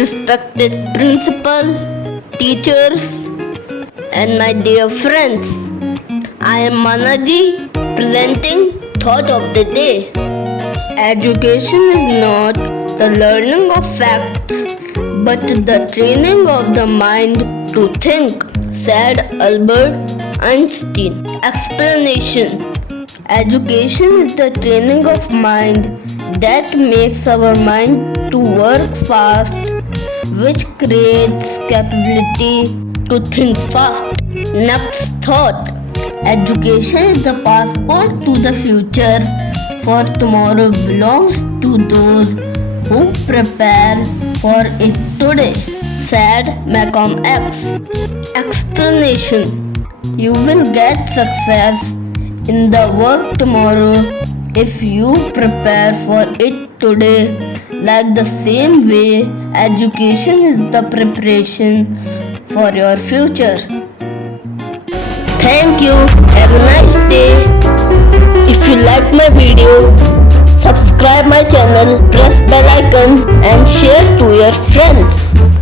respected principal, teachers, and my dear friends. I am Manaji presenting Thought of the Day. Education is not the learning of facts but the training of the mind to think, said Albert Einstein. Explanation. Education is the training of mind that makes our mind to work fast, which creates capability to think fast. Next thought. Education is the passport to the future, for tomorrow belongs to those who prepare for it today, said Malcolm X. Explanation. You will get success in the work tomorrow if you prepare for it today. Like the same way, education is the preparation for your future. Thank you. Have a nice day. If you like my video, subscribe my channel, press bell icon and share to your friends.